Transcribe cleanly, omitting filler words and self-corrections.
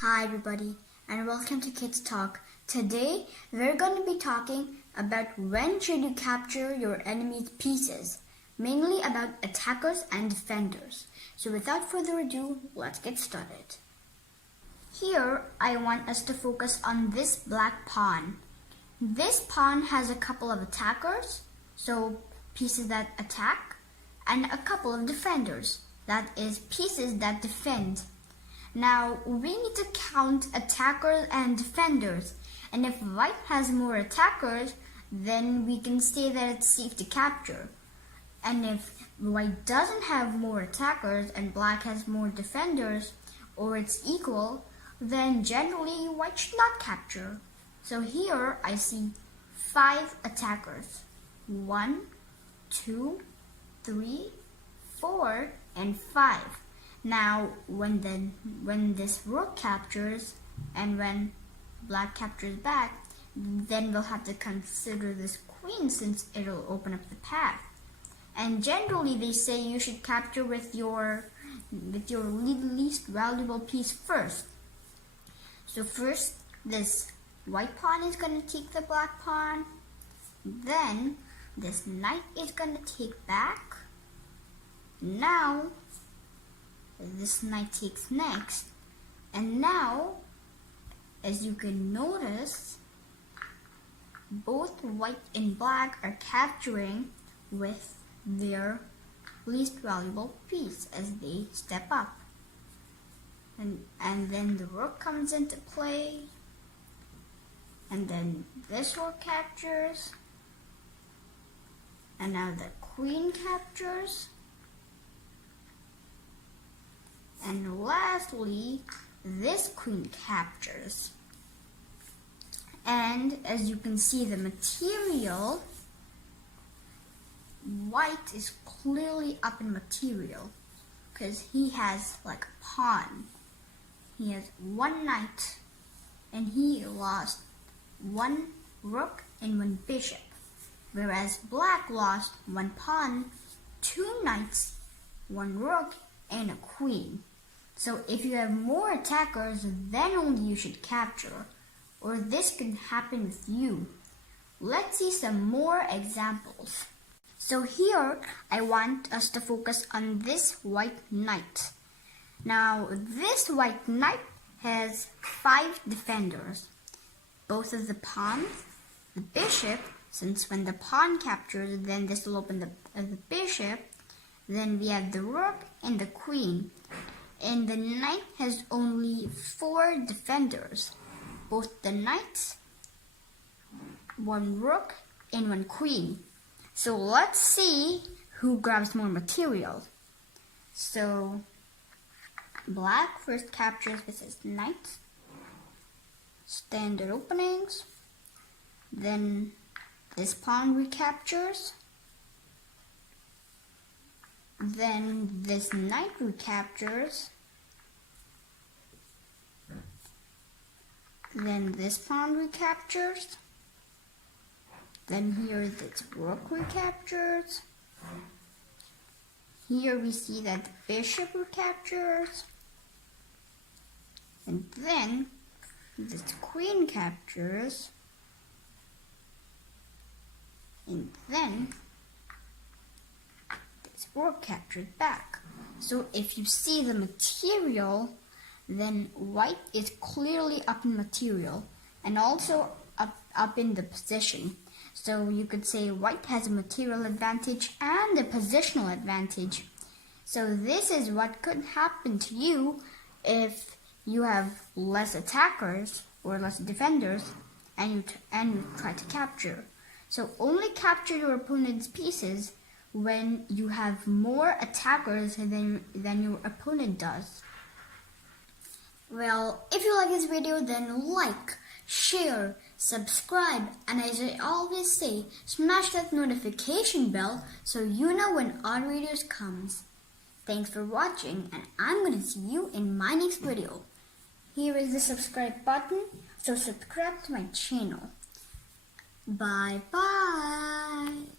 Hi everybody and welcome to Kids Talk. Today we're going to be talking about when should you capture your enemy's pieces, mainly about attackers and defenders. So without further ado, let's get started. Here I want us to focus on this black pawn. This pawn has a couple of attackers, so pieces that attack, and a couple of defenders, that is pieces that defend. Now, we need to count attackers and defenders, and if white has more attackers, then we can say that it's safe to capture. And if white doesn't have more attackers and black has more defenders, or it's equal, then generally white should not capture. So here I see 5 attackers. 1, 2, 3, 4, and 5. Now, when this rook captures and when black captures back, then we'll have to consider this queen since it'll open up the path. And generally, they say you should capture with your least valuable piece first. So first, this white pawn is going to take the black pawn. Then this knight is going to take back. Now this knight takes next, and now, as you can notice, both white and black are capturing with their least valuable piece as they step up. And then the rook comes into play, and then this rook captures, and now the queen captures. And lastly, this queen captures. And as you can see, the material, white is clearly up in material because he has like a pawn. He has 1 knight and he lost 1 rook and 1 bishop. Whereas black lost 1 pawn, 2 knights, 1 rook, and a queen. So if you have more attackers, then only you should capture, or this can happen with you. Let's see some more examples. So here, I want us to focus on this white knight. Now, this white knight has 5 defenders. Both of the pawns, the bishop, since when the pawn captures, then this will open the bishop. Then we have the rook and the queen. And the knight has only 4 defenders. Both the knights, 1 rook, and 1 queen. So let's see who grabs more material. So black first captures with his knight. Standard openings. Then this pawn recaptures. Then this knight recaptures. Then this pawn recaptures. Then here this rook recaptures. Here we see that the bishop recaptures. And then this queen captures. And then rook captured back. So if you see the material, then white is clearly up in material and also up in the position. So you could say white has a material advantage and a positional advantage. So this is what could happen to you if you have less attackers or less defenders and you try to capture. So only capture your opponent's pieces when you have more attackers than your opponent does. Well, if you like this video, then like, share, subscribe, and as I always say, smash that notification bell so you know when our videos comes. Thanks for watching, and I'm going to see you in my next video. Here is the subscribe button, so subscribe to my channel. Bye bye.